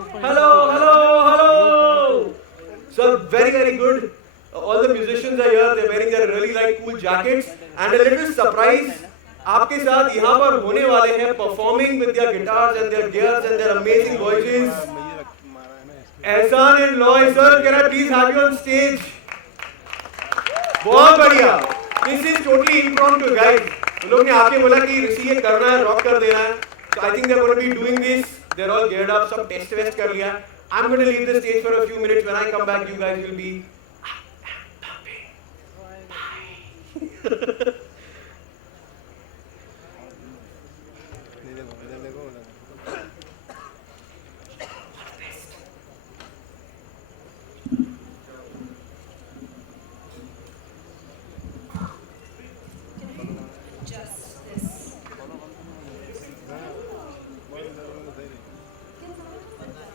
Hello, hello, hello. So very good. All the musicians are here. They're wearing their really like cool jackets. And a little surprise, आपके साथ यहाँ पर होने वाले हैं performing with their guitars and their gears and their amazing voices. Ehsan and Loy, sir, can I please have you on stage? बहुत बढ़िया. This is totally impromptu, guys. लोग ने आके बोला कि ऋषि ये करना है, rock कर देना है. So I think they're going to be doing this. They're all geared up. सब test वest कर लिया. I'm going to leave the stage for a few minutes. When I come back, you guys will be.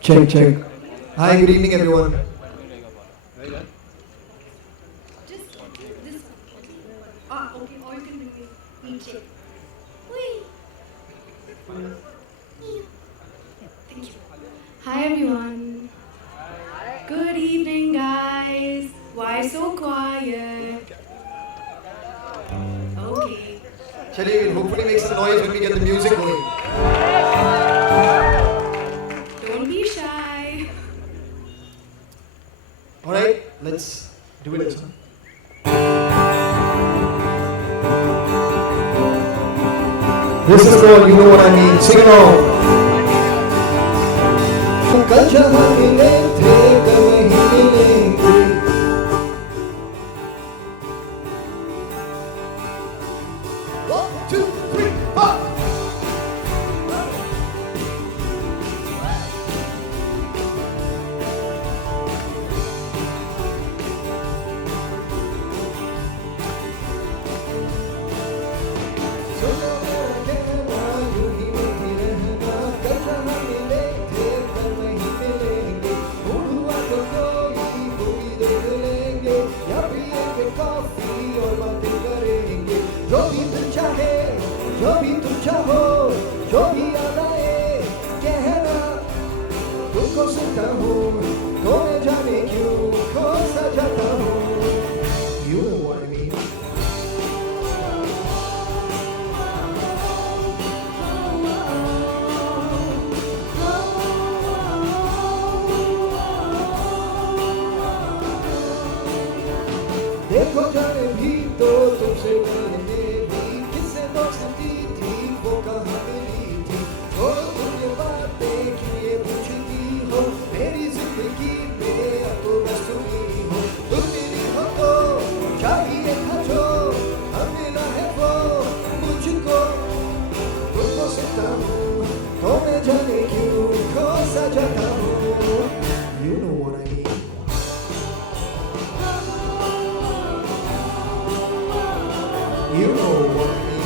Check. Hi, good evening, everyone. Just this. Okay. Or you can bring me picture. Whee! Thank you. Hi, everyone. Good evening, guys. Why so quiet? Okay. Chaliye, we'll hopefully make some noise when we get the music going. Don't be shy. Alright, let's do it. This is called You Know What I Mean. Sing along. कल जहाँ मिले थे कल वहीं मिलेंगे. One, two, three, four. जो भी तुम चाहो, जो भी याद आए, कहना तुमको सुनता हूँ, तो मैं जाने क्यों खो सा जाता हूँ. You know what I mean. देखो जाने भी तो तुमसे मिलने भी किससे दोस्ती थी वो कहाँ मिली थी. ओ तुमने बातें क्यों ये पूछती हो, मेरी जिंदगी में अब तो बस तुम ही हो. तुम मेरी हो तो चाहिए था जो अब मिला है वो मुझको. तुमको सुनता हूँ तो मैं जाने क्यों खो सा जाता हूँ. You know what I mean. You know what I mean.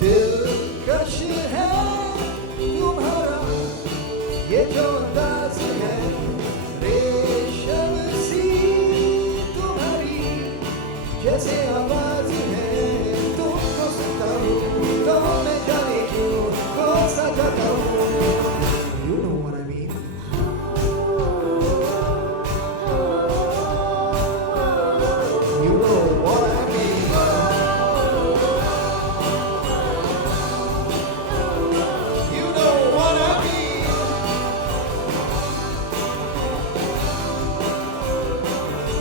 दिलकश है तुम्हारा ये जो अंदाज है, रेशम सी तुम्हारी जैसे आवाज है. तुमको सुनता हूँ तो मैं जाने क्यों खो सा जाता हूँ. You know what I mean. You know what I mean. You know what I mean.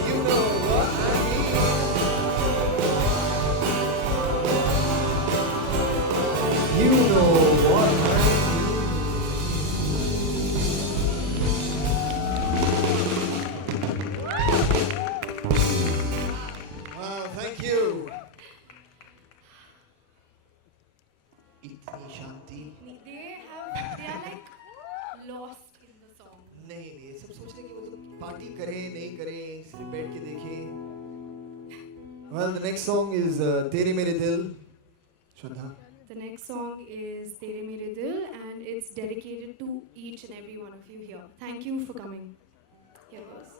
You know what I mean. You know what I mean. Wow, thank you. इतनी शांति. They are like lost in the song. नहीं, सब सोच रहे कि मतलब party करें नहीं करें, सिर्फ बैठ के देखें. Well, the next song is तेरे मेरे दिल. Shraddha. The next song is Tere Mere Dil, and it's dedicated to each and every one of you here. Thank you for coming. Here goes.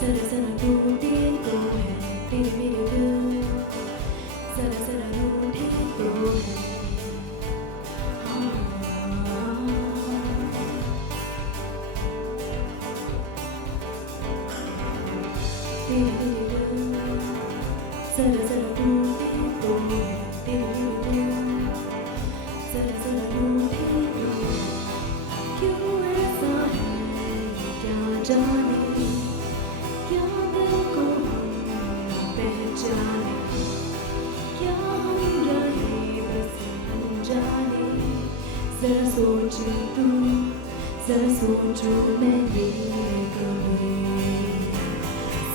जरा जरा ढूंढे तो है तेरे मेरे दिल, जरा जरा ढूंढे तो है तेरे मेरे दिल, जरा जरा ढूंढे तो है तेरे मेरे दिल, जरा जरा ढूंढे तो है क्यों ऐसा है क्या जाने क्या दिल को पहचाने क्या हम रहे बस अनजाने जरा सोचूं तू जरा सोचूं मैं ये कभी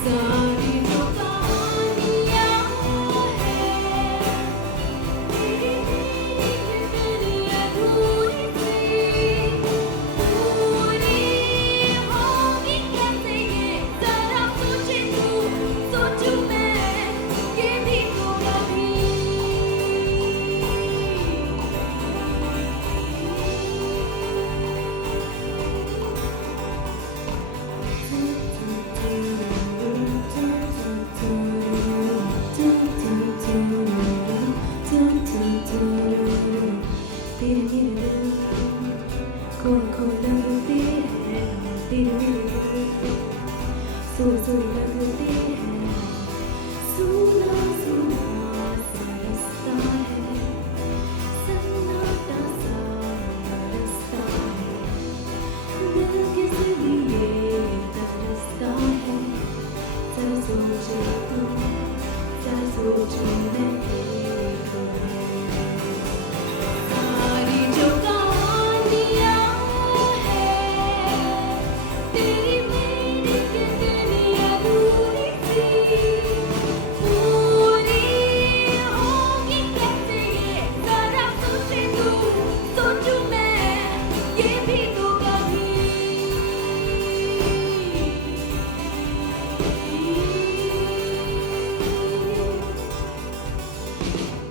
सारी जो कहानियाँ हैं तेरी मेरी कितनी अधूरी सी पूरी होगी कैसे ये जरा सोचे तू सोचूं मैं ये भी तो कभी तेरे मेरे दिल खोए खोए लगते हैं तेरे मेरे दिल सोए सोए लगते हैं सुना सुना सा रास्ता है सन्नाटा सा रास्ता है दिल किस लिए तरसता है जरा सोचे तू जरा सोचूं मैं ये कभी सारी जो कहानियाँ हैं तेरी मेरी कितनी अधूरी सी पूरी होगी कैसे ये जरा सोचे तू सोचूं मैं ये भी तो कभी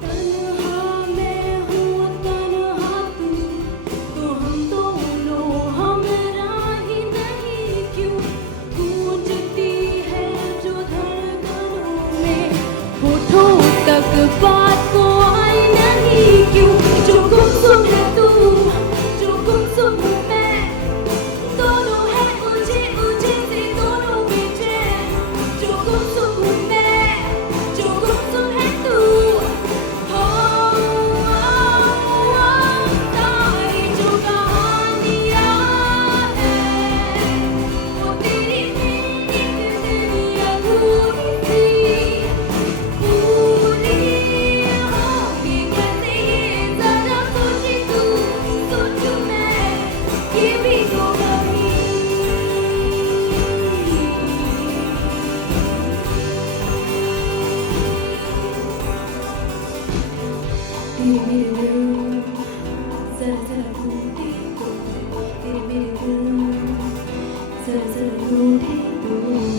तन्हा मैं हूँ तन्हा तू तो हम दोनों हमरा ही नहीं क्यों गूंजती है जो धड़कनों में होठों तक बात को आई नहीं क्यों जो गुमसुम है तू जो गुमसुम हूँ मैं दोनों है उलझे उलझे से दोनों बेचैन जो गुमसुम हूँ मैं जो गुमसुम है तू सारी जो कहानियाँ हैं वो तेरी मेरी कितनी अधूरी सी पूरी होगी कैसे ये जरा सोचे तू सोचूं मैं ये भी तो कभी तेरे मेरे दिल जरा जरा ढूंढे तो है तेरे मेरे दिल जरा जरा ढूंढे तो है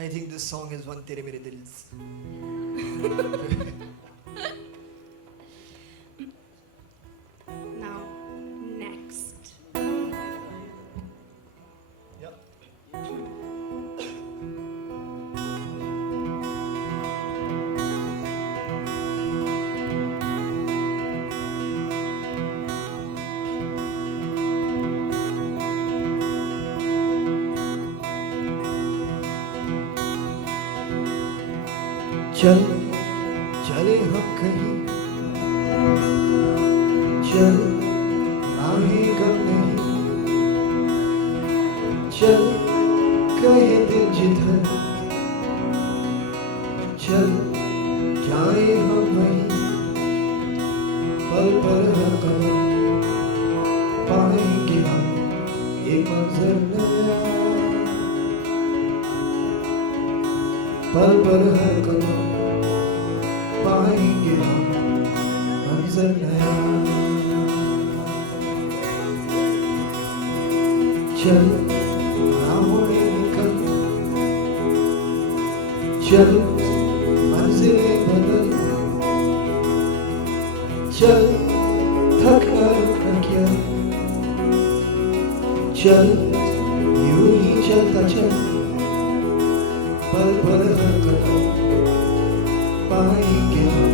I think this song is one Tere Mere Dils. Now, next. Yeah. चल चले हम कहीं, चल राहें गम नहीं, चल कहे दिल जिधर, चल जाए हम वहीं, पल पल हर कदम पाएंगे हम एक मंजर नया, पल पल हर कदम पाएंगे हम मंजर नया। चल राहों में निकल, चल मंजिलें बदल, चल थक कर क्या, चल यूं ही चलता चल, पल पल हर कदम पाएंगे हम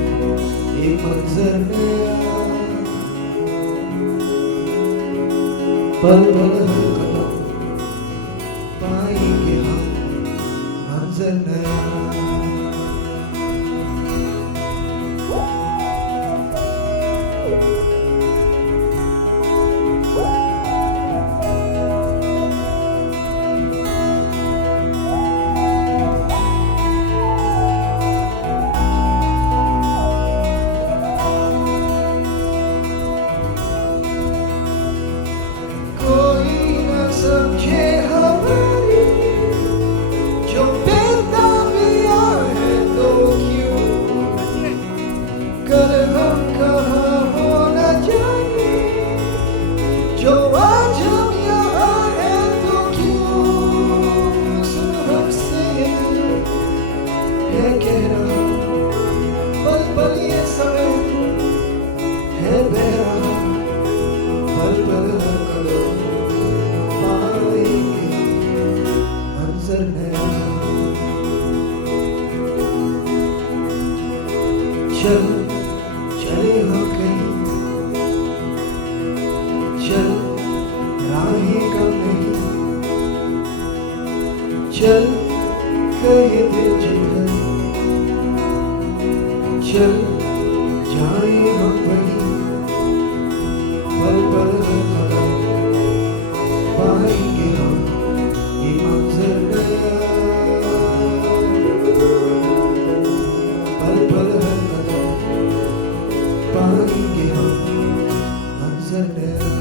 एक मंजर नया, पल पल हर कदम पाएंगे हम मंजर नया। समझे हमारी जो बेताबियां है तो क्यों, कल हम कहाँ हो न जाने, जो आज हम यहाँ है तो क्यों, सुन हमसे ये दिल है कह रहा, पल पल ये समय है बह रहा, पल पल हर कदम पाएंगे मंजर नया। चल चले हम कहीं, चल राहें कम नहीं, चल कहे दिल जिधर, चल जाए हम वहीं, पल पल हर कदम पाएंगे हम ये मंजर नया, पल पल हर कदम पाएंगे हम मंजर नया।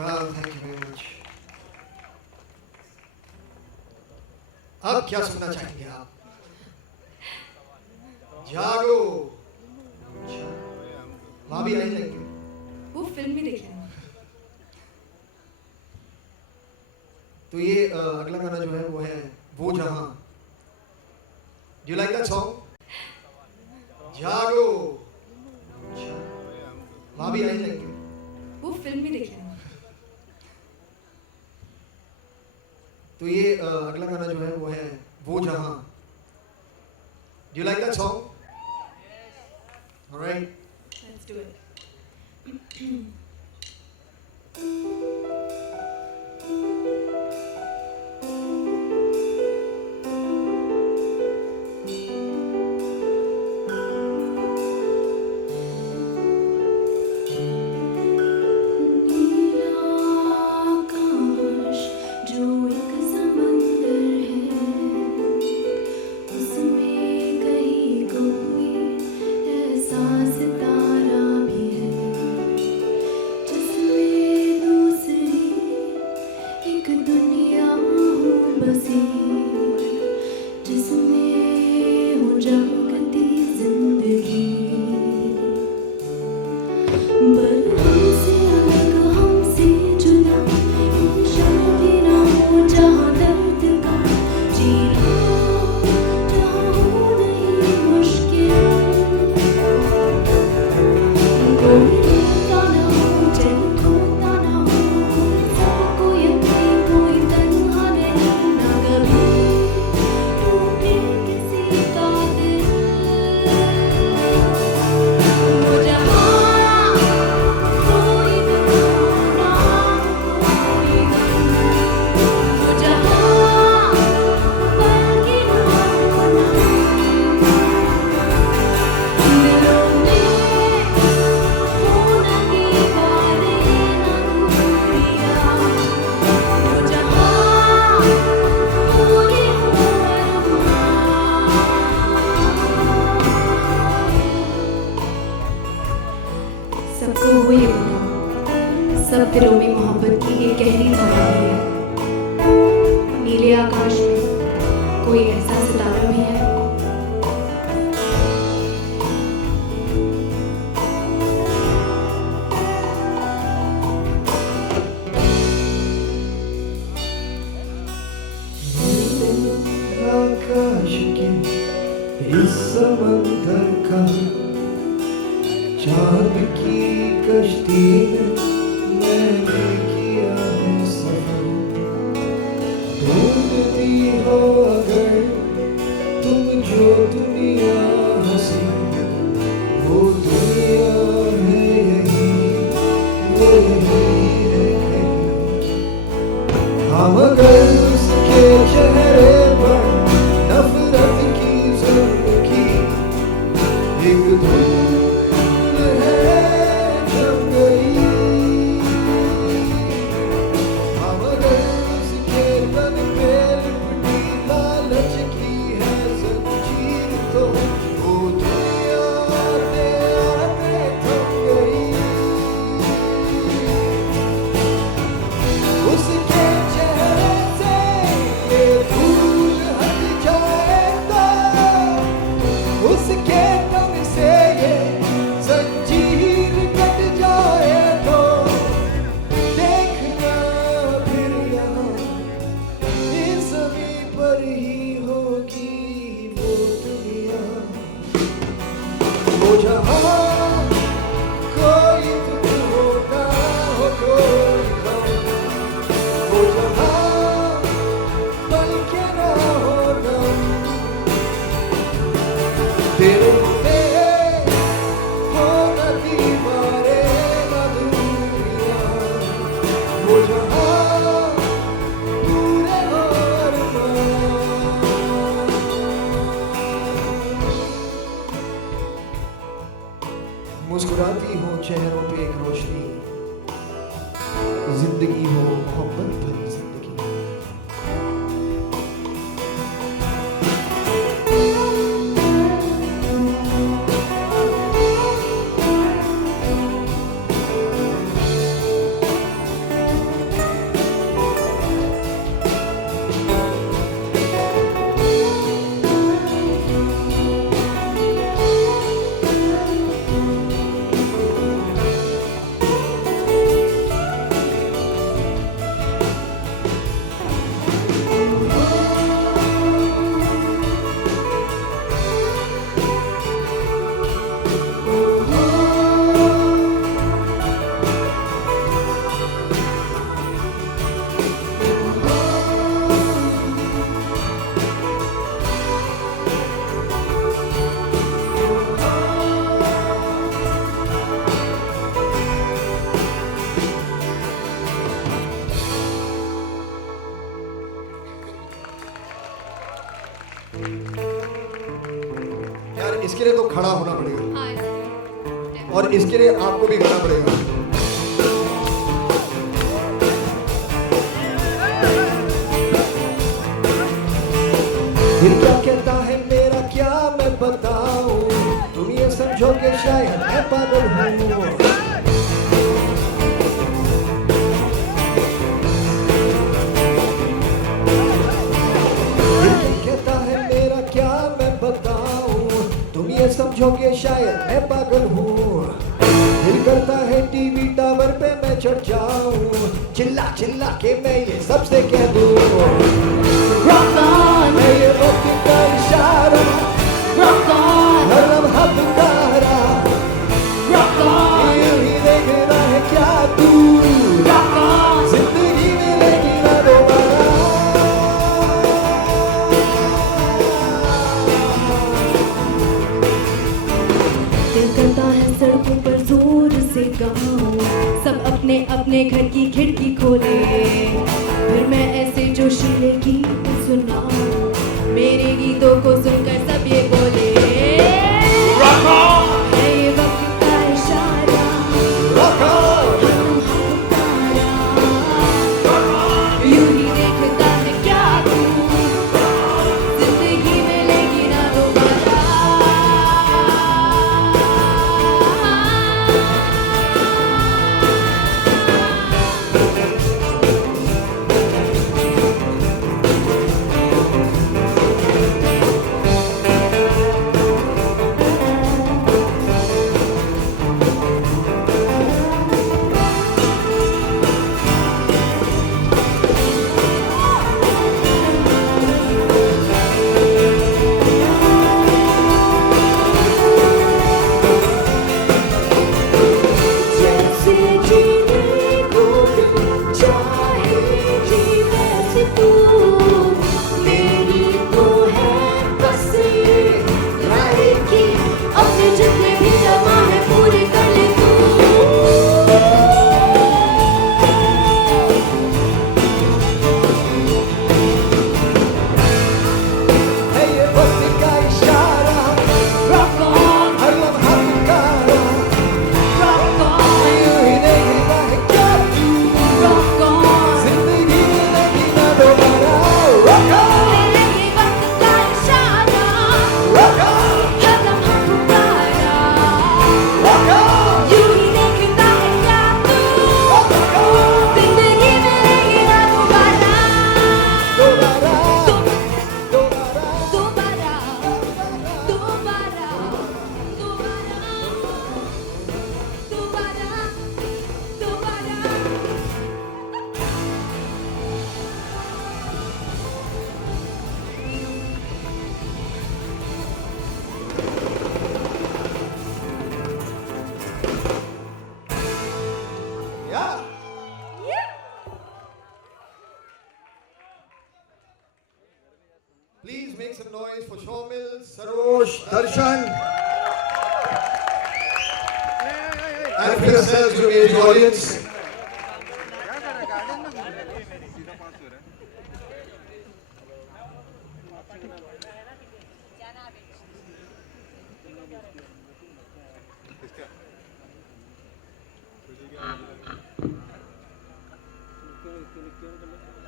Well, thank you very much. अब क्या सुनना चाहेंगे आप? जागो। अच्छा, भाभी आई जाएंगे। वो फिल्म भी देख लेना। तो ये अगला गाना जो है वो है वो जहां। Do you like that song? जागो। अच्छा, भाभी आई जाएंगे। वो फिल्म भी देख लेना। तो ये अगला गाना जो है वो है वो जहां। Do you like that song? All right. Let's do it. आकाश जो एक समंदर है, उसमें कहीं कोई ऐसा सितारा भी है मुसाफिरों में मोहब्बत की ये गहरी धारा भी है। नीले आकाश में कोई ऐसा सितारा भी है। आकाश के इस समंदर का चांद की कश्ती में मैंने किया है सफर। ढूंढती हो अगर तुम जो दुनिया हंसी, वो दुनिया है यही, वो यही है कहीं। हम अगर उसके चेहरे पर नफरत की जिंदगी एक धूल है जम गई। हम अगर उसके तन पे लिपटी लालच की है जंजीर, तो वो दुनिया आते आते थम गई। उसके चेहरे से ये फूल हट जाएगा, उसके तन से ये जंजीर कट जाए, तो देखना फिर यहाँ इस ज़मीं पर ही होगी वो दुनिया, वो जहाँ कोई दुख हो ना हो कोई गम, वो जहाँ पल के ना हो गम। दिल में हो न दीवारें न दूरियां, वो जहाँ पूरे हो अरमान। मुस्कुराती हो चेहरों पे एक रोशनी, जिंदगी हो मोहब्बत भरी जिंदगी। यार इसके लिए तो खड़ा होना पड़ेगा, और इसके लिए आपको भी करना पड़ेगा। दिल क्या कहता है मेरा क्या मैं बताऊं, तुम ये समझो कि शायद मैं पागल हूँ। दिल क्या कहता है मेरा क्या मैं बताऊं, तुम ये समझोगे शायद मैं पागल हूँ। दिल करता है टीवी टावर पे मैं चढ़ जाऊं, चिल्ला चिल्ला के मैं ये सबसे कह दूं, Rock on, मैं ये वक्त का इशारा, rock on, हर लम्हा पुकारा, rock on, यूं ही देख रहा है क्या तू, rock on. जिंदगी मिलेगी ना दोबारा। दिल करता है सड़कों पर जोर से गाऊं, सब अपने अपने घर की खिड़की खोले, फिर मैं ऐसे जोशीले गीत सुनाऊं, मेरे गीतों को सुनकर सब ये बोले, है ये वक्त का इशारा, Rock on! यूं ही देखता है क्या तू, जिंदगी मिलेगी ना दोबारा। noise for Shomil, Sarosh, Darshan. And for yourselves, you amazing audience.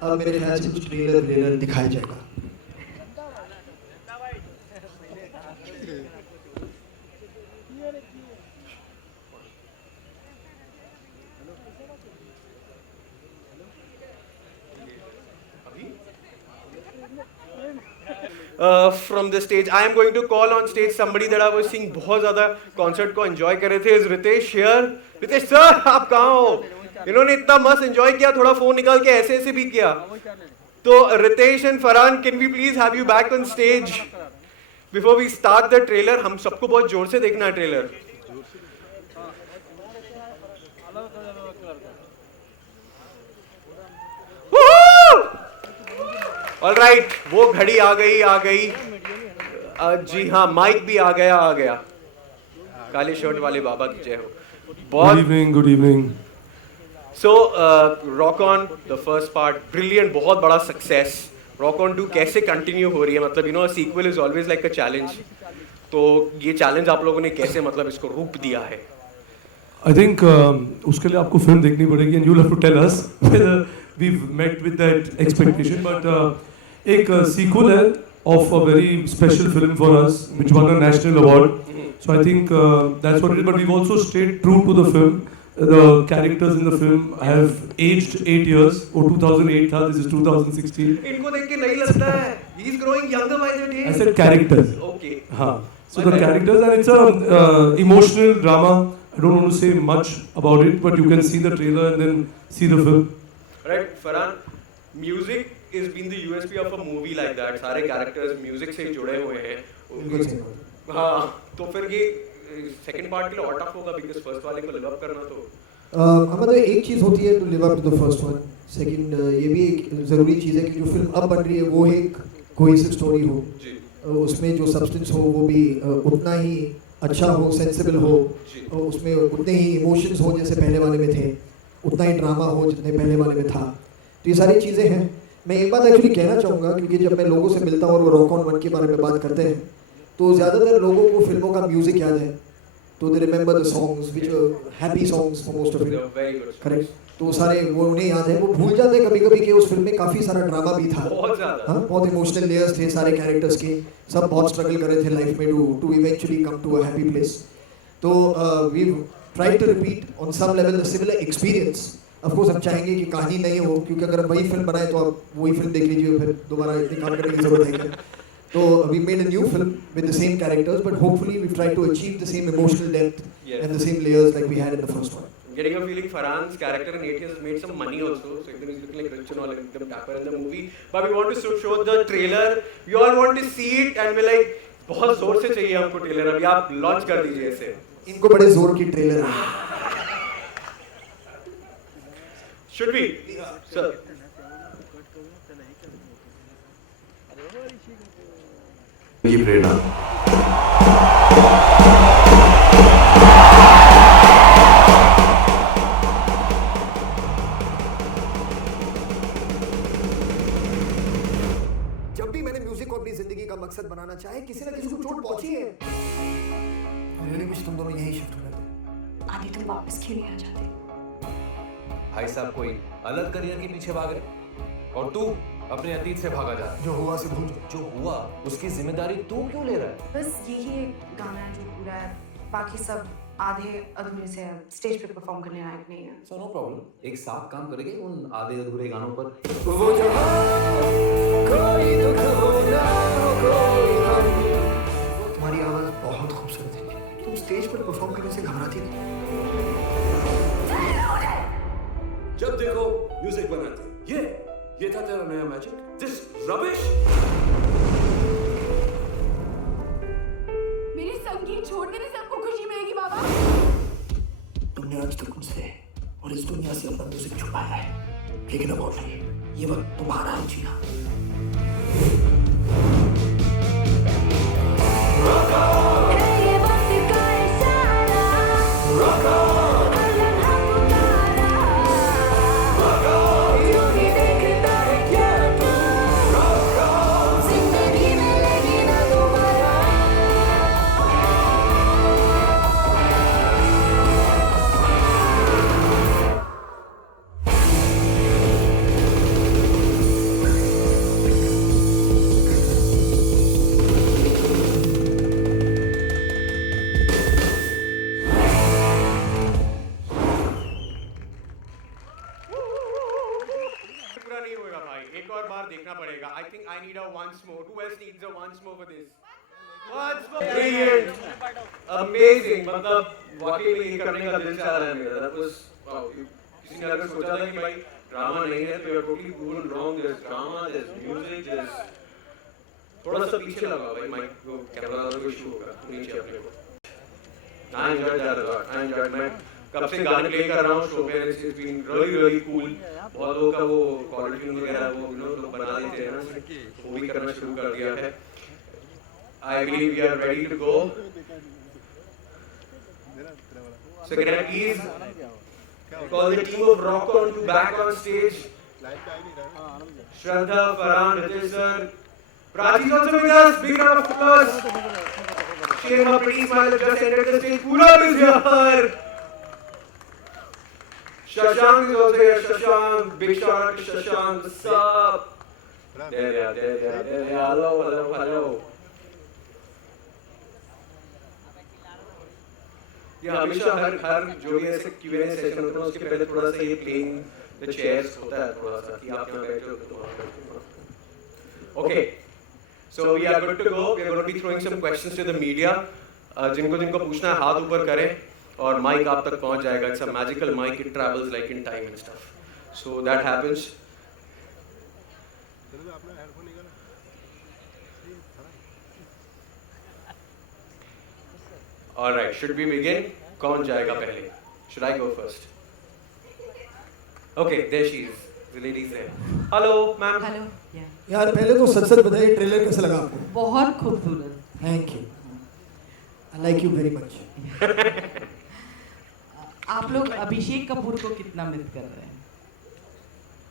अब मेरे ख्याल से कुछ ट्रेलर दिखाया जाएगा. From the stage, I am going to call on stage somebody that I was seeing बहुत ज़्यादा concert को enjoy कर रहे थे. Is Ritesh here? Ritesh sir, आप कहाँ हो? इन्होंने इतना मस्त enjoy किया, थोड़ा phone निकाल के ऐसे भी किया. तो Ritesh and Farhan, can we please have you back on stage before we start the trailer? हम सबको बहुत जोर से देखना है trailer. All right, वो घड़ी आ गई. जी हाँ, माइक भी आ गया. काले शर्ट वाले बाबा की जय हो. Good evening. So, Rock On, the first part, brilliant, बहुत बड़ा success. Rock On 2 कैसे continue हो रही है? मतलब a sequel is always like a challenge. तो ये challenge आप लोगों ने कैसे मतलब इसको रूप दिया है? I think उसके लिए आपको फिल्म देखनी पड़ेगी and you'll have to tell us whether we've met with that expectation. But एक sequel है of a very special film for us, which won a national award. So I think that's what it is. But we've also stayed true to the film. The characters in the film have aged 8 years. वो 2008 था. This is 2016. इनको देख के नहीं लगता है. He's growing younger by the day. I said characters. Okay. हाँ. So the characters, and it's a emotional drama. I don't want to say much about it, but you can see the trailer and then see the film. Right, Farhan. Music is been the USP of a movie like that. सारे characters music से जुड़े हुए हैं. हाँ, तो फिर ये second part के लिए और tough होगा because first वाले को live up करना तो. मतलब एक चीज़ होती है to live up to the first one. Second ये भी एक ज़रूरी चीज़ है कि जो फिल्म अब बन रही है वो एक cohesive story हो. उसमें जो substance हो वो भी उतना ही अच्छा हो, sensible हो. उसमें उतने ही emotions हो जैसे पहले वाले में थे. उतना ही ड्रामा हो जितने पहले वाले में था. तो ये सारी चीज़ें हैं. मैं एक बात एक्चुअली कहना चाहूँगा क्योंकि जब मैं लोगों से मिलता हूँ और वो रॉक ऑन 1 के बारे में बात करते हैं तो ज़्यादातर लोगों को फिल्मों का म्यूज़िक याद है. तो they remember the songs which are happy songs for most of it. Correct. तो सारे वो उन्हें याद है. वो भूल जाते हैं कभी-कभी कि उस फिल्म में काफ़ी सारा ड्रामा भी था. बहुत इमोशनल लेयर्स थे सारे कैरेक्टर्स के. सब बहुत स्ट्रगल कर रहे थे लाइफ में to eventually come to a happy place. तो we try to repeat on some level the similar experience. Of course हम चाहेंगे कि कहानी नहीं हो क्योंकि अगर वही फिल्म बनाए तो आप वही फिल्म देख लीजिए फिर दोबारा इतनी काम करने की जरूरत है. तो we made a new film with the same characters but hopefully we try to achieve the same emotional depth and the same layers like we had in the first one. Getting a feeling Farhan's character in 8 years has made some money also. So he's looking like rich and all, like them dapper in the movie. But we want to show the trailer. We all want to see it and we're like, बहुत जोर से चाहिए हमको trailer. अभी आप launch कर दीजिए इसे. इनको बड़े जोर की ट्रेलर है. Should we? Sir. की प्रेरणा. जब भी मैंने म्यूजिक को अपनी जिंदगी का मकसद बनाना चाहे किसी ना किसी को चोट पहुंची है. और रियली विश तुम दोनों यही शिफ्ट हो जाते. आदि तुम वापस क्यों नहीं आ जाते? भाई साहब कोई अलग करियर के पीछे भाग रहे और तू अपने अतीत से भागा जा. जो हुआ से भूल. जो हुआ उसकी जिम्मेदारी तू क्यों ले रहा है? बस यही एक गाना है जो पूरा है. बाकी सब आधे अधूरे से स्टेज पे परफॉर्म करने लायक नहीं है. So no problem. एक साथ काम करेंगे उन आधे अधूरे गानों पर. वो जहां कोई दुख हो ना हो कोई गम. तुम्हारी आवाज बहुत खूबसूरत है. तुम स्टेज पर परफॉर्म करने से घबराती नहीं? जब देखो म्यूजिक बनाते. ये था तेरा नया मैजिक. This rubbish. मेरी संगीत छोड़ देने से आपको खुशी मिलेगी बाबा. तुमने आज तक मुझसे और इस दुनिया से अपना म्यूजिक छुपाया है लेकिन अब और नहीं. ये वक्त तुम्हारा है जीना. I need a once more. Who else needs a once more for this? Once more. Brilliant. Amazing. मतलब वाकई में ये करने का दिल चाह रहा है मेरा. That was wow. किसी ने अगर सोचा था कि भाई ड्रामा नहीं है तो you're totally proven wrong. There's drama, there's music, there's थोड़ा सा पीछे लगा भाई माइक को कैमरा वाला को इशू होगा नीचे अपने को. I enjoyed that a lot. I enjoyed my कब से गाने प्ले कर रहा हूँ शो पे. It's been really cool. बहुत लोगों का वो कॉल ट्यून वगैरह वो लोग बना देते हैं ना, वो भी करना शुरू कर दिया है. I believe we are ready to go. So can I please call the team of Rock On to back on stage? Shraddha, Farhan, Ritesh sir. Prachi is also with us. Big round of applause. She and her pretty smile have just entered the stage. Poonam is here. Shashank is also here. Shashank, big shout out to Shashank. What's up? There they are. Hello. ये हमेशा हर जो भी ऐसे Q&A session होता है उसके पहले थोड़ा सा ये प्लेइंग द चेयर्स होता है थोड़ा सा कि आप यहाँ बैठे हो तो वहाँ बैठे हो. Okay, so we are good to go. We are going to be throwing some questions to the media. जिनको पूछना है हाथ ऊपर करें और माइक आप तक पहुँच जाएगा. It's a magical mic. It travels like in time and stuff. So that happens. All right, should we begin? कौन जाएगा पहले? Should I go first? Okay, there she is. The lady's there. Hello, ma'am. Hello या यार पहले तो सच सच बताइए trailer कैसा लगा आपको? बहुत खूबसूरत. Thank you. I like you very much. आप लोग अभिषेक कपूर को कितना मिस कर रहे हैं?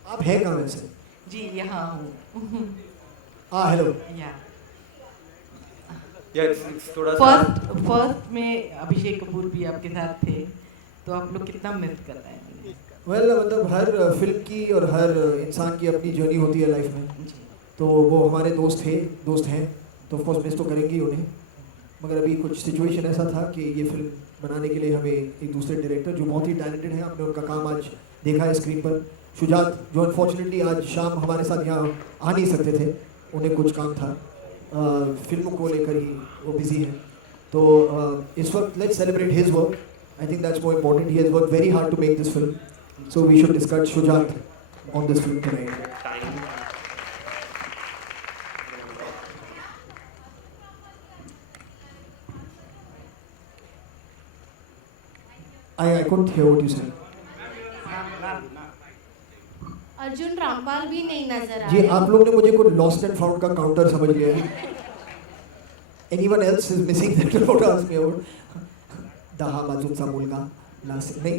आप हैं कहाँ वैसे? जी यहाँ हूँ. हाँ हेलो. या Yes, थोड़ा सा. फर्स्ट में अभिषेक कपूर भी आपके साथ थे, तो आप लोग कितना मिस कर रहे हैं? वेल मतलब हर फिल्म की और हर इंसान की अपनी जर्नी होती है लाइफ में. तो वो हमारे दोस्त हैं तो ऑफ कोर्स मिस तो करेंगे ही उन्हें. मगर अभी कुछ सिचुएशन ऐसा था कि ये फिल्म बनाने के लिए हमें एक दूसरे डायरेक्टर जो बहुत ही टैलेंटेड हैं, आपने उनका काम आज देखा है स्क्रीन पर, शुजात, जो अनफॉर्चुनेटली आज शाम हमारे साथ यहाँ आ नहीं सकते थे. उन्हें कुछ काम था, फिल्मों को लेकर ही वो बिजी हैं. तो इस वक्त let's celebrate his work. I think that's more important. He has worked very hard to make this film, so we should discuss Shujaat on this film tonight. I couldn't hear what you said. Arjun Rampal भी नहीं नजर आ जी आप लोग ने मुझे कोई lost and found का counter समझ लिया है. Anyone else is missing that about ask me about? दहा बाजूचा मुलगा नासिक नहीं.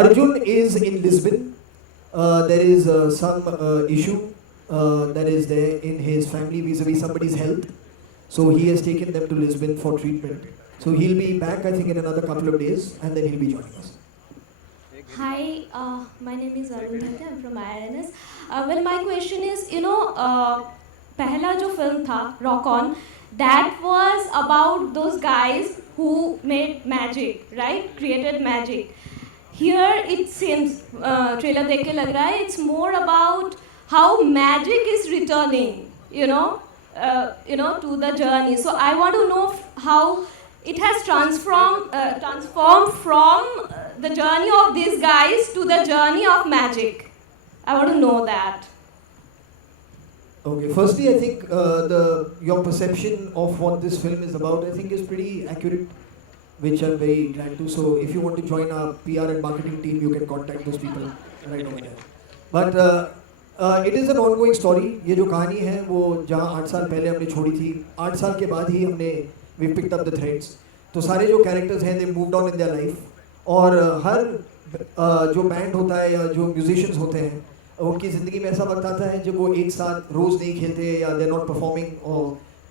Arjun is in Lisbon. There is some issue that is there in his family vis-a-vis somebody's health. So he has taken them to Lisbon for treatment. So he'll be back I think in another couple of days and then he'll be joining us. Hi, my name is Arundhati. I'm from IINS. Well, my question is, पहला जो film था Rock On, that was about those guys who made magic, right? Created magic. Here it seems, trailer देख के लग रहा है, it's more about how magic is returning, to the journey. So I want to know how it has transformed from the journey of these guys to the journey of magic. I want to know that. Okay, firstly I think your perception of what this film is about I think is pretty accurate, which I'm very glad to. So if you want to join our PR and marketing team, you can contact those people right over there. But it is an ongoing story. ये जो कहानी है वो जहाँ 8 साल पहले हमने छोड़ी थी, 8 साल के बाद ही हमने we picked up the threads. तो सारे जो characters हैं they moved on in their life. और हर जो बैंड होता है या जो म्यूजिशियंस होते हैं उनकी ज़िंदगी में ऐसा वक्त आता है जब वो एक साथ रोज़ नहीं खेलते या they're not performing or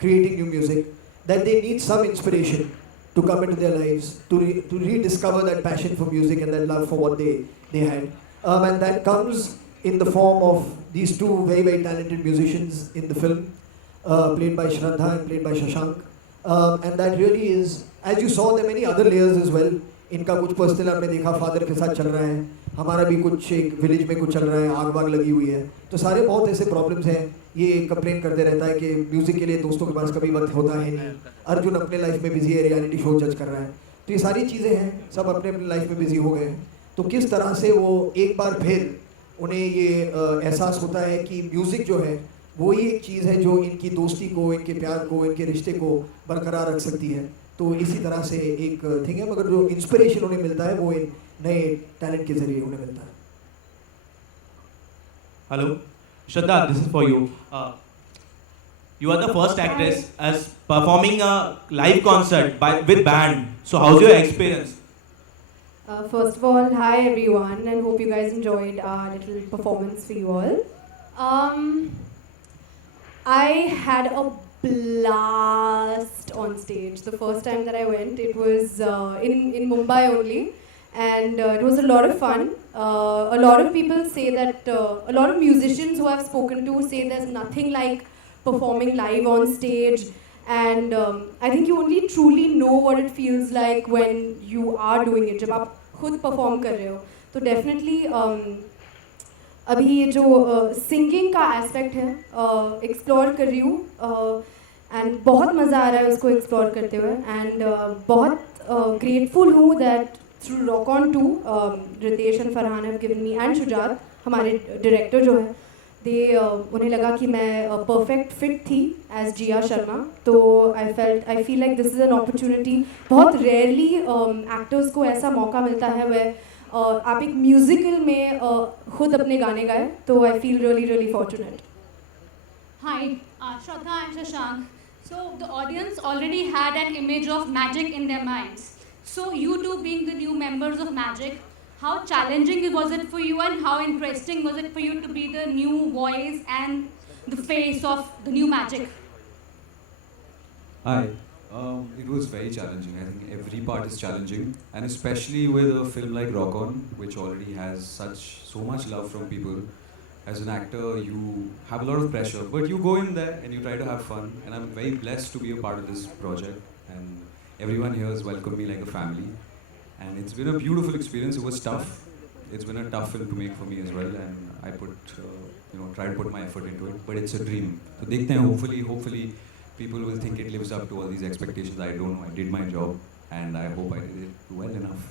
creating new music, that they need some inspiration to come into their lives to rediscover that passion for music and that love for what they had. And that comes in the form of these two very very talented musicians in the film, played by Shraddha and played by Shashank. And that really is, as you saw, there are many other layers as well. इनका कुछ personal आपने देखा, father के साथ चल रहा है, हमारा भी कुछ एक विलेज में कुछ चल रहा है, आग वाग लगी हुई है, तो सारे बहुत ऐसे प्रॉब्लम्स हैं। ये कंप्लेन करते रहता है कि म्यूज़िक के लिए दोस्तों के पास कभी वक्त होता है नहीं, अर्जुन अपने लाइफ में बिजी है, रियलिटी शो जज कर रहा है, तो ये सारी चीज़ें हैं, सब अपने अपने लाइफ में बिजी हो गए हैं। तो किस तरह से वो एक बार फिर उन्हें ये एहसास होता है कि म्यूज़िक जो है वो ही एक चीज़ है जो इनकी दोस्ती को, इनके प्यार को, इनके रिश्ते को बरकरार रख सकती है। तो इसी तरह से एक थिंग है, मगर जो इंस्पिरेशन उन्हें मिलता है वो इन नए टैलेंट के जरिए उन्हें मिलता है। Hello, Shraddha, this is for you. You are the first actress as performing a live concert with band. So how's your experience? First of all, hi everyone, and hope you guys enjoyed our little performance for you all. I had a blast on stage. The first time that I went, it was in Mumbai only. And it was a lot of fun. A lot of people say that, a lot of musicians who I've spoken to say there's nothing like performing live on stage. And I think you only truly know what it feels like when you are doing it. जब आप खुद perform कर रहे हो, तो definitely अभी ये जो singing का aspect है, explore कर रही हूँ, and बहुत मज़ा आ रहा है उसको explore करते हुए, and बहुत grateful हूँ that through Rock On 2, Ritesh and Farhan have given me, and Shujat, हमारे director जो है, उन्हें लगा कि मैं perfect fit थी as जिया शर्मा, तो I feel like this is an opportunity. बहुत rarely actors को ऐसा मौका मिलता है where आप एक musical में खुद अपने गाने गाए, तो I feel really really fortunate. Hi, Shraddha and Shashank. So the audience already had an image of Magic in their minds. So you two being the new members of Magic, how challenging was it for you and how interesting was it for you to be the new voice and the face of the new Magic? Hi, it was very challenging. I think every part is challenging, and especially with a film like Rock On, which already has so much love from people. As an actor, you have a lot of pressure, but you go in there and you try to have fun, and I'm very blessed to be a part of this project, and everyone here has welcomed me like a family, and it's been a beautiful experience. It was tough. It's been a tough film to make for me as well, and I try to put my effort into it. But it's a dream. So dekhte hain. Hopefully, people will think it lives up to all these expectations. I don't know. I did my job, and I hope I did it well enough.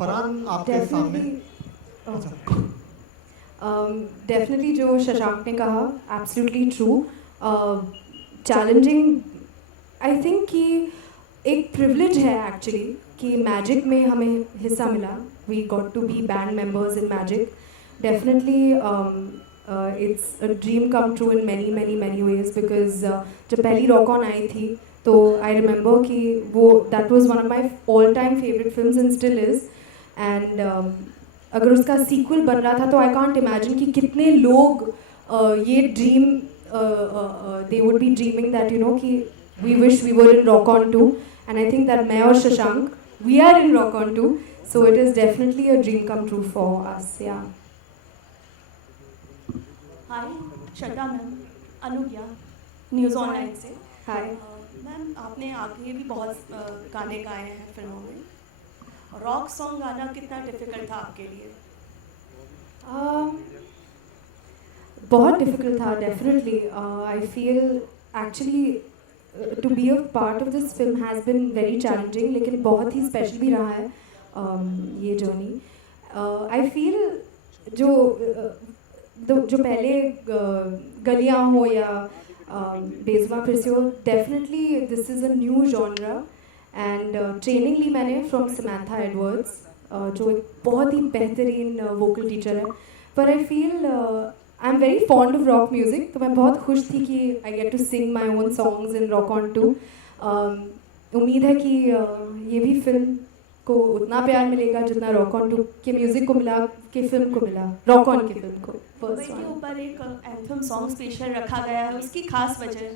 Farhan आपके सामने definitely जो शशांक ने कहा, absolutely true. Challenging I think कि एक privilege है actually कि magic में हमें हिस्सा मिला. We got to be band members in Magik. Definitely it's a dream come true in many many many ways, because जब पहली रॉक ऑन आई थी तो आई रिमेंबर कि वो that was one of my all time favourite films and still is. And अगर उसका sequel बन रहा था तो आई कांट इमेजिन कि कितने लोग ये dream they would be dreaming that कि we wish we were in Rock On 2, and I think that मैं और Shashank, we are in Rock On 2, so it is definitely a dream come true for us. Yeah. Hi, Shraddha ma'am, अनुज्ञा, news online से. Hi. Ma'am, आपने आगे भी बहुत गाने गाए हैं फिल्मों में. रॉक सॉन्ग गाना कितना डिफिकल्ट था आपके लिए? बहुत डिफिकल्ट था definitely. I feel actually to be a part of this film has been very challenging, लेकिन बहुत ही स्पेशल भी रहा है ये जर्नी. आई फील जो पहले गलियाँ हो या बेजुबां फिर से हो, definitely this is a new genre. And training ली मैंने फ्रॉम समंथा एडवर्ड्स, जो एक बहुत ही बेहतरीन वोकल टीचर है. पर I feel I am very fond of rock music, तो मैं बहुत खुश थी कि I get to sing my own songs in Rock On 2. उम्मीद है कि ये भी फिल्म को उतना प्यार मिलेगा जितना रॉक ऑन 2 के म्यूज़िक को मिला, कि फिल्म को मिला, रॉक ऑन की फिल्म को. फर्स्ट के ऊपर एक एंथम सॉन्ग स्पेशल रखा गया है, उसकी खास वजह?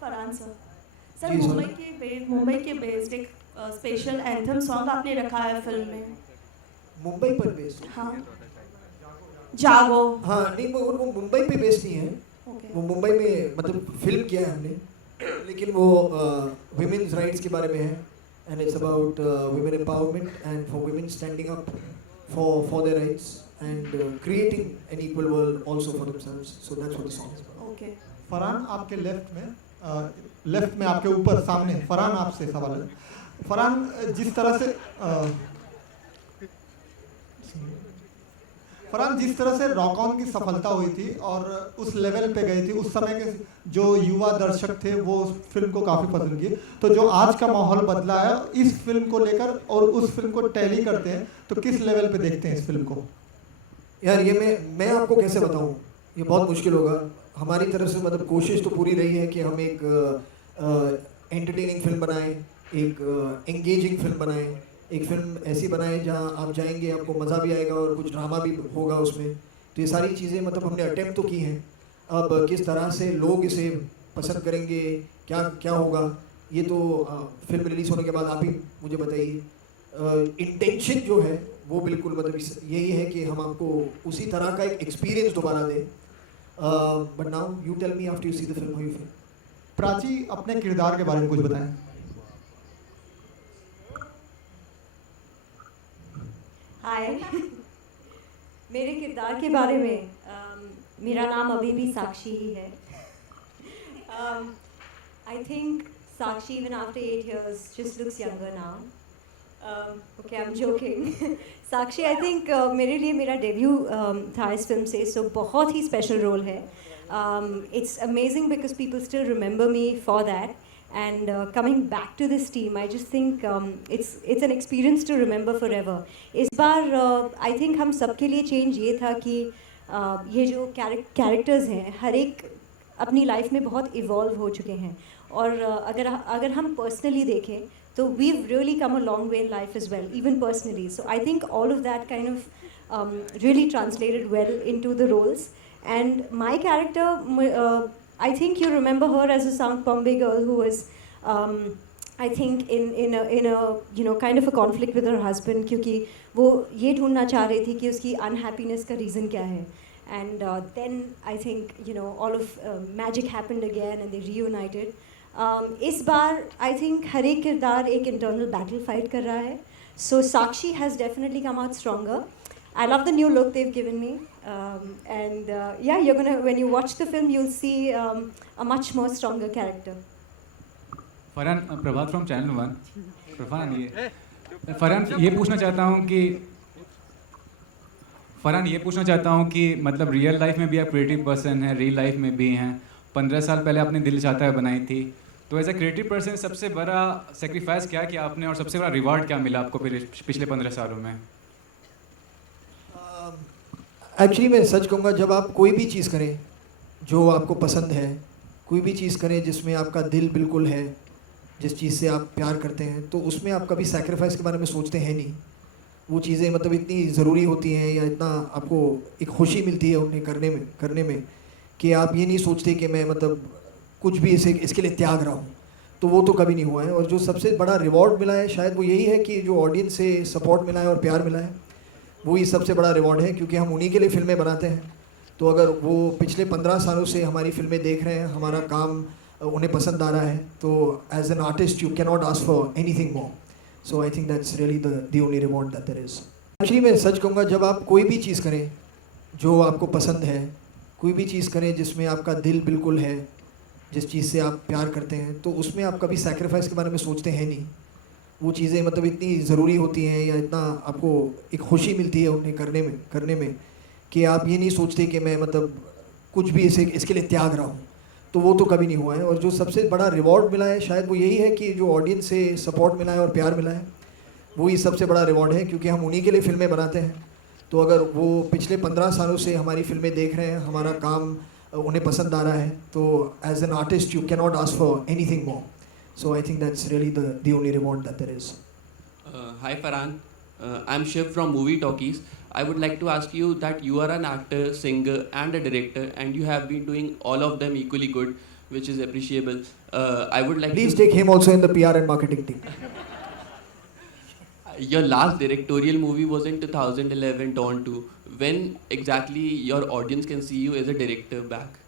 फरहान सर, मुंबई के बेस्ड एक स्पेशल एंथम सॉन्ग आपने रखा है फिल्म में. मुंबई पर बेस्ड? हाँ, जागो. हाँ नहीं, वो मुंबई पे बेस्ड नहीं है. वो मुंबई में मतलब फिल्म किया है हमने, लेकिन वो women's rights के बारे में है, and it's about women empowerment and for women standing up for their rights and creating an equal world also for themselves. So that's what the song is about. Okay. Farhan आपके left में आपके ऊपर सामने फरहान आपसे सवाल है। फरहान जिस तरह से रॉक ऑन की सफलता हुई थी और उस लेवल पे गई थी, उस समय के जो युवा दर्शक थे वो उस फिल्म को काफ़ी पसंद किए, तो जो आज का माहौल बदला है इस फिल्म को लेकर और उस फिल्म को टैली करते हैं, तो किस लेवल पे देखते हैं इस फिल्म को? यार ये मैं आपको कैसे बताऊं, ये बहुत मुश्किल होगा। हमारी तरफ से मतलब कोशिश तो पूरी रही है कि हम एक एंटरटेनिंग फिल्म बनाएं, एक एंगेजिंग फिल्म बनाएं, एक फिल्म ऐसी बनाएं जहां आप जाएंगे आपको मज़ा भी आएगा और कुछ ड्रामा भी होगा उसमें। तो ये सारी चीज़ें मतलब हमने अटेम्प्ट तो की हैं। अब किस तरह से लोग इसे पसंद करेंगे, क्या क्या होगा, ये तो फिल्म रिलीज़ होने के बाद आप ही मुझे बताइए। इंटेंशन जो है वो बिल्कुल मतलब यही है कि हम आपको उसी तरह का एक एक्सपीरियंस दोबारा दें। But now you tell me after you see the film how you feel. Prachi अपने किरदार के बारे में कुछ बताएं। हाय मेरे किरदार के बारे में मेरा नाम अभी भी साक्षी ही है। I think Sakshi even after 8 years just looks younger now. Okay, I'm joking. Sakshi I think मेरे लिए मेरा डेब्यू था इस फिल्म से, सो बहुत ही स्पेशल रोल है। It's amazing because people still remember me for that and coming back to this team, I just think it's an experience to remember forever. इस बार I think हम सबके लिए change ये था कि ये जो characters हैं हर एक अपनी life में बहुत evolve हो चुके हैं, और अगर हम personally देखें तो we've really come a long way in life as well, even personally. So I think all of that kind of really translated well into the roles. And my character, I think you remember her as a South Bombay girl who was, I think, in a kind of a conflict with her husband, क्योंकि वो ये ढूंढना चाह रही थी कि उसकी unhappiness का reason क्या है. And then I think all of magic happened again and they reunited. इस बार I think हर एक किरदार एक internal battle fight कर रहा है. So Sakshi has definitely come out stronger. I love the new look they've given me, and yeah, when you watch the film, you'll see a much more stronger character. Farhan, Prabhat from channel 1. Farhan ये पूछना चाहता हूँ कि मतलब real life में भी आप creative person हैं, रियल लाइफ में भी हैं। 15 साल पहले आपने दिल चाहता है बनाई थी, तो एज ए क्रिएटिव पर्सन सबसे बड़ा सेक्रीफाइस क्या किया आपने और सबसे बड़ा रिवार्ड क्या मिला आपको पिछले 15 सालों में? एक्चुअली मैं सच कहूँगा, जब आप कोई भी चीज़ करें जो आपको पसंद है, कोई भी चीज़ करें जिसमें आपका दिल बिल्कुल है, जिस चीज़ से आप प्यार करते हैं, तो उसमें आप कभी सैक्रिफाइस के बारे में सोचते हैं नहीं। वो चीज़ें मतलब इतनी ज़रूरी होती हैं या इतना आपको एक खुशी मिलती है उन्हें करने में कि आप ये नहीं सोचते कि मैं मतलब कुछ भी इसके लिए त्याग रहा हूँ। तो वो तो कभी नहीं हुआ है। और जो सबसे बड़ा रिवॉर्ड मिला है शायद वो यही है कि जो ऑडियंस से सपोर्ट मिला है और प्यार मिला है, वही सबसे बड़ा रिवॉर्ड है, क्योंकि हम उन्हीं के लिए फ़िल्में बनाते हैं। तो अगर वो पिछले 15 सालों से हमारी फ़िल्में देख रहे हैं, हमारा काम उन्हें पसंद आ रहा है, तो as an artist you can not ask for anything more. So I think that's really the only reward that there is. Actually मैं सच कहूँगा, जब आप कोई भी चीज़ करें जो आपको पसंद है, कोई भी चीज़ करें जिसमें आपका दिल बिल्कुल है, जिस चीज़ से आप प्यार करते हैं, तो उसमें आप कभी सैक्रिफाइस के बारे में सोचते हैं नहीं. वो चीज़ें मतलब इतनी ज़रूरी होती हैं या इतना आपको एक खुशी मिलती है उन्हें करने में कि आप ये नहीं सोचते कि मैं मतलब कुछ भी इसके लिए त्याग रहा हूँ. तो वो तो कभी नहीं हुआ है. और जो सबसे बड़ा रिवॉर्ड मिला है शायद वो यही है कि जो ऑडियंस से सपोर्ट मिला है और प्यार मिला है, वही सबसे बड़ा रिवॉर्ड है, क्योंकि हम उन्हीं के लिए फ़िल्में बनाते हैं. तो अगर वो पिछले 15 सालों से हमारी फ़िल्में देख रहे हैं, हमारा काम उन्हें पसंद आ रहा है, तो as an artist you can not ask for anything more. So I think that's really the only reward that there is. Hi Farhan, I'm Shiv from Movie Talkies. I would like to ask you that you are an actor, singer and a director, and you have been doing all of them equally good, which is appreciable. I would like Please take him also in the PR and marketing team. Your last directorial movie was in 2011, Dawn 2. When exactly your audience can see you as a director back?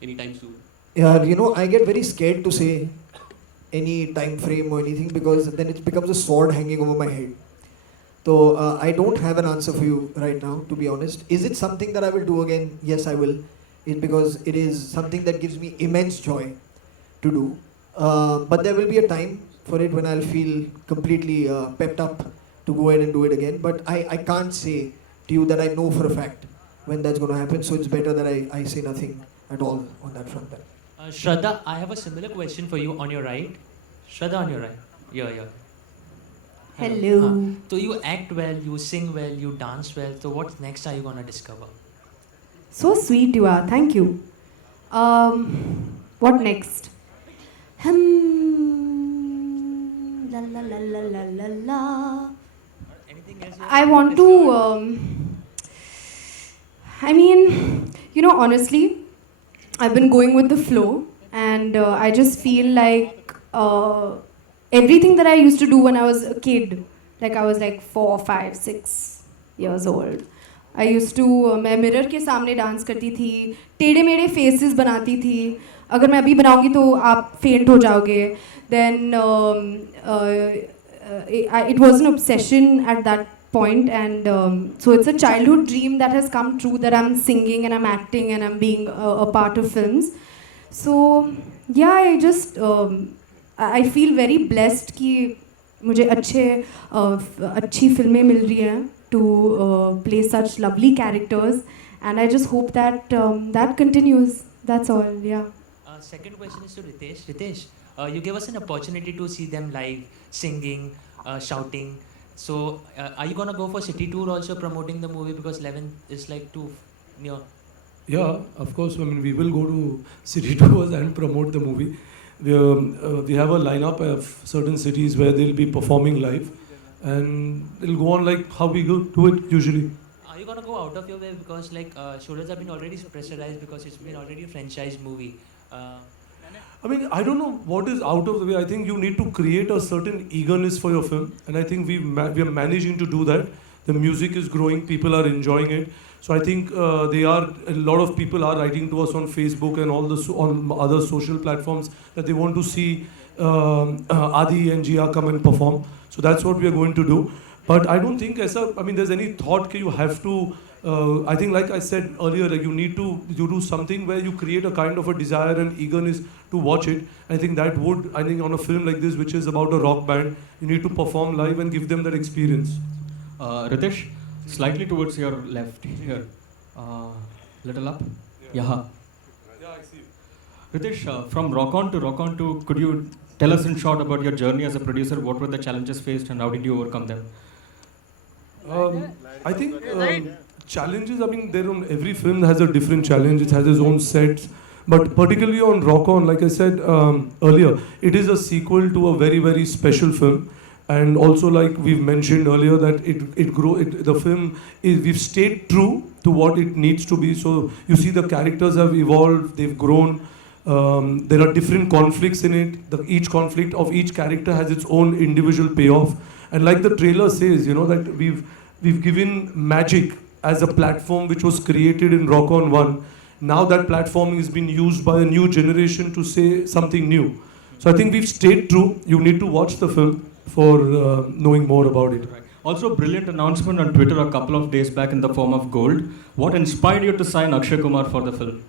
Anytime soon? Yeah, you know, I get very scared to say any time frame or anything because then it becomes a sword hanging over my head. So I don't have an answer for you right now, to be honest. Is it something that I will do again? Yes, I will. Because it is something that gives me immense joy to do. But there will be a time for it when I'll feel completely pepped up to go ahead and do it again. But I can't say to you that I know for a fact when that's going to happen. So it's better that I say nothing at all on that front then. Shraddha, I have a similar question for you on your right. Shraddha, on your right. Yeah. Hello. So you act well, you sing well, you dance well. So what next are you gonna discover? So sweet you are. Thank you. What next? La la la la la la la. I want to. I mean, you know, honestly, I've been going with the flow, and I just feel like everything that I used to do when I was a kid, like I was like 4, 5, 6 years old. I used to मैं mirror के सामने dance करती थी, टेढ़े मेढ़े faces बनाती थी. अगर मैं अभी बनाऊंगी तो आप फेंट हो जाओगे. Then it was an obsession at that point, and so it's a childhood dream that has come true, that I'm singing and I'm acting and I'm being a part of films. So yeah, I just I feel very blessed कि मुझे अच्छी फिल्में मिल रही हैं to play such lovely characters, and I just hope that that continues. That's all. Yeah. Second question is to Ritesh. Ritesh, you gave us an opportunity to see them live, singing, shouting. So, are you gonna go for city tour also promoting the movie, because 11 is like too near? Yeah, of course. I mean, we will go to city tours and promote the movie. We have a lineup of certain cities where they'll be performing live, and it'll go on like how we do it usually. Are you gonna go out of your way, because like shoulders have been already pressurized because it's been already a franchise movie? I mean, I don't know what is out of the way. I think you need to create a certain eagerness for your film, and I think we are managing to do that. The music is growing, people are enjoying it. So I think a lot of people are writing to us on Facebook and on other social platforms that they want to see Adi and Jia come and perform. So that's what we are going to do. But I don't think there's any thought that you have to. I think, like I said earlier, like you do something where you create a kind of a desire and eagerness to watch it. I think on a film like this, which is about a rock band, you need to perform live and give them that experience. Ritesh, slightly towards your left here, little up. Yeah, I see. Ritesh, from Rock On to 2, could you tell us in short about your journey as a producer? What were the challenges faced and how did you overcome them? I think challenges, every film has a different challenge. It has its own sets. But particularly on Rock On, like I said earlier, it is a sequel to a very, very special film. And also, like we've mentioned earlier, that the film we've stayed true to what it needs to be. So you see the characters have evolved, they've grown. There are different conflicts in it. Each conflict of each character has its own individual payoff. And like the trailer says, that we've given magic as a platform which was created in Rock On 1. Now that platform is being used by a new generation to say something new. So I think we've stayed true. You need to watch the film for knowing more about it. Right. Also, a brilliant announcement on Twitter a couple of days back in the form of gold. What inspired you to sign Akshay Kumar for the film?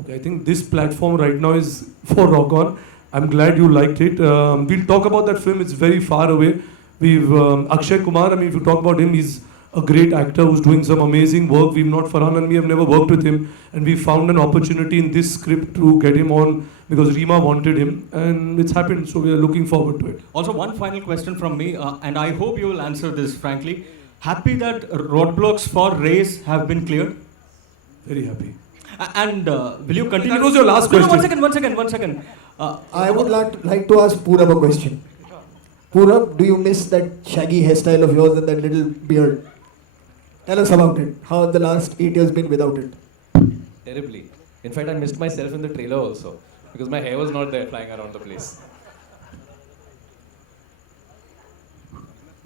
Okay, I think this platform right now is for Rock On. I'm glad you liked it. We'll talk about that film. It's very far away. We've Akshay Kumar. If you talk about him, he's a great actor who's doing some amazing work. Farhan and me have never worked with him, and we found an opportunity in this script to get him on because Reema wanted him, and it's happened. So we are looking forward to it. Also, one final question from me, and I hope you will answer this frankly. Happy that roadblocks for race have been cleared? Very happy. And will you continue? That was your last question. One second. I would like to ask Purab a question. Purab, do you miss that shaggy hairstyle of yours and that little beard? Tell us about it. How have the last 8 years been without it? Terribly. In fact, I missed myself in the trailer also, because my hair was not there flying around the place.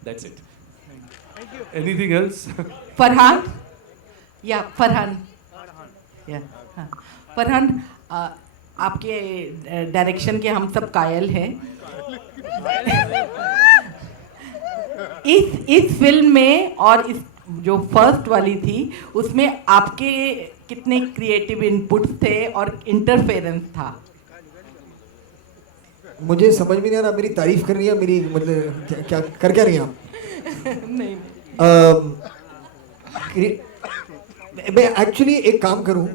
That's it. Thank you. Anything else? Farhan? Yeah, Farhan. Yeah. Farhan, आपके direction के हम सब कायल हैं। इस film में और इस जो फर्स्ट वाली थी उसमें आपके कितने क्रिएटिव इनपुट्स थे और इंटरफेरेंस था? मुझे समझ में नहीं आ रहा, मेरी तारीफ कर रही है, मेरी मतलब क्या कर क्या रही हैं आप? नहीं मैं एक्चुअली एक काम करूं,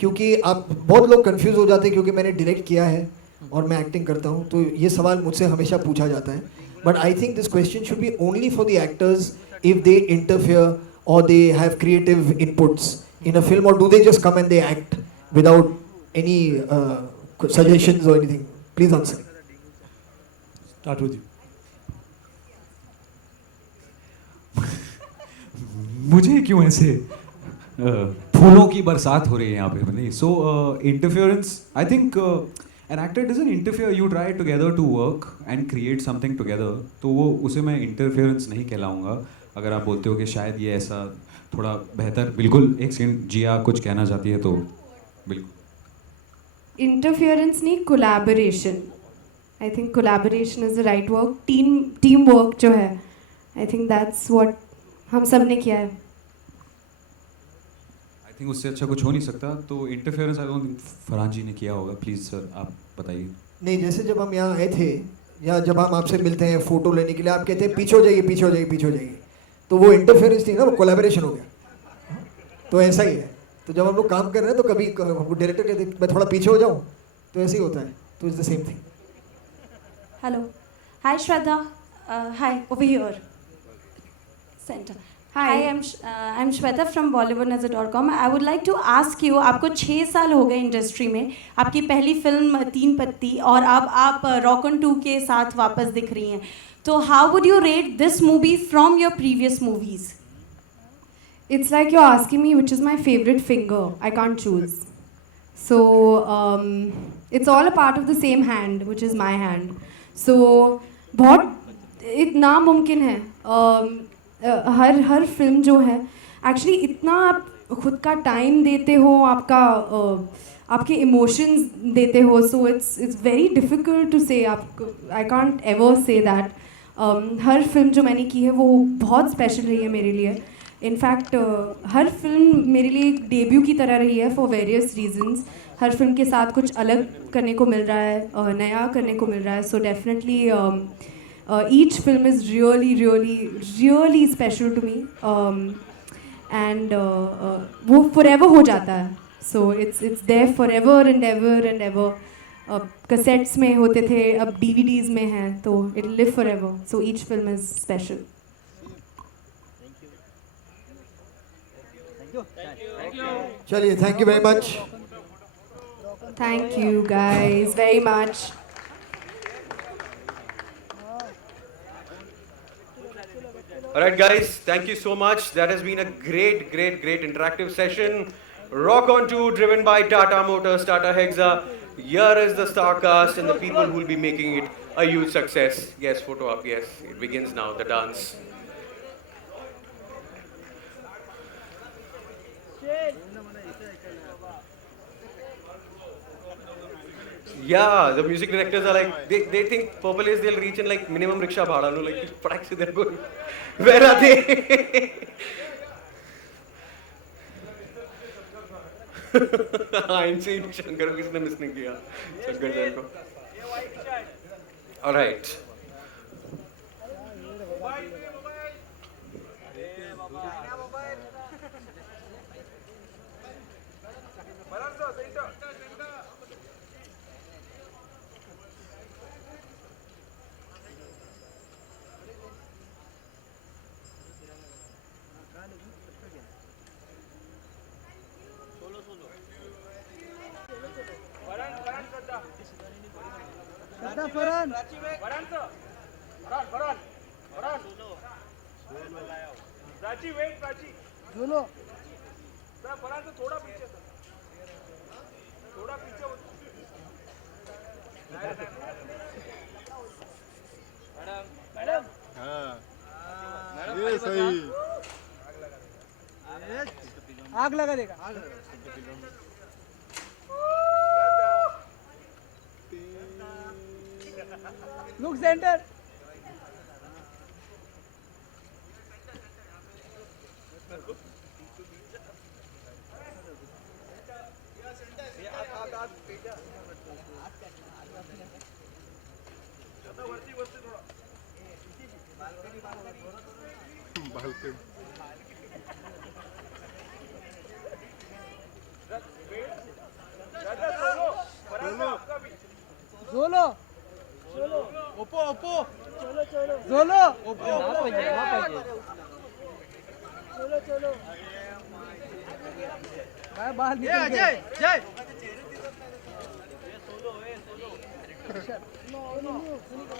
क्योंकि आप बहुत लोग कंफ्यूज हो जाते हैं क्योंकि मैंने डायरेक्ट किया है और मैं एक्टिंग करता हूं, तो ये सवाल मुझसे हमेशा पूछा जाता है। But I think this question should be only for the actors if they interfere or they have creative inputs in a film, or do they just come and they act without any suggestions or anything? Please answer. Start with you. मुझे क्यों ऐसे फूलों की बरसात हो रही है यहाँ पे? नहीं, so interference, I think an actor doesn't interfere, you try together to work and create something together, तो वो उसे मैं इंटरफेरेंस नहीं कहलाऊंगा। अगर आप बोलते हो कि शायद ये ऐसा थोड़ा बेहतर, बिल्कुल एक सेकंड, जिया कुछ कहना चाहती है तो बिल्कुल। इंटरफियरेंस नहीं, collaboration. I think collaboration is the right work. Team work जो है, आई थिंक दैट्स व्हाट हम सब ने किया है। आई थिंक उससे अच्छा कुछ हो नहीं सकता, तो interference I don't think Farhan ji ने किया होगा। प्लीज़ सर आप बताइए। नहीं, जैसे जब हम यहाँ आए थे या जब हम आपसे मिलते हैं फ़ोटो लेने के लिए, आप कहते हैं पीछे हो जाइए, पीछे हो जाइए, पीछे हो जाइए, तो वो इंटरफेरेंस नहीं ना, वो कोलैबोरेशन हो गया। तो ऐसा ही है, तो जब हम लोग काम कर रहे हैं तो कभी डायरेक्टर कहते मैं थोड़ा पीछे हो जाऊँ, तो ऐसे ही होता है, तो it's the same thing. Hello. Hi, Shraddha. Hi, over here. Center. Hi, I'm Shweta from BollywoodNazar.com. I would like to ask you, आपको 6 साल हो गए इंडस्ट्री में, आपकी पहली फिल्म 3 पत्ती और अब आप रॉक ऑन 2 के साथ वापस दिख रही हैं, तो how would you rate this movie from your previous movies? It's like you're asking me which is my favorite finger. I can't choose. So it's all a part of the same hand, which is my hand. So बहुत इतना मुमकिन है, हर film जो है actually इतना आप खुद का टाइम देते हो, आपके इमोशंस देते हो, so it's very difficult to say. I can't ever say that. हर फिल्म जो मैंने की है वो बहुत स्पेशल रही है मेरे लिए। इनफैक्ट हर फिल्म मेरे लिए एक डेब्यू की तरह रही है for various reasons. Her film के साथ कुछ अलग करने को मिल रहा है, नया करने को मिल रहा है, so definitely each film is really special to me, and वो फॉरएवर हो जाता है। So it's there forever and ever. Cassettes में होते थे, अब DVDs में हैं, तो it live forever. So each film is special. चलिए, thank you very much. Thank you guys very much. Alright guys, thank you so much. That has been a great interactive session. Rock on 2 driven by Tata Motors, Tata Hexa. Here is the star cast and the people who will be making it a huge success. Yes, photo up, yes. It begins now, the dance. Yeah, the music directors are like, they think Purple Haze they'll reach in like minimum rickshaw bhada, no, like patak se they're going. Where are they? इनसे शंकर को किसने miss नहीं किया, शंकर जैन को। All right. ये सही आग लगा देगा। Look center. Zolo. Oppo. Zolo. चलो. बाहर निकल जय.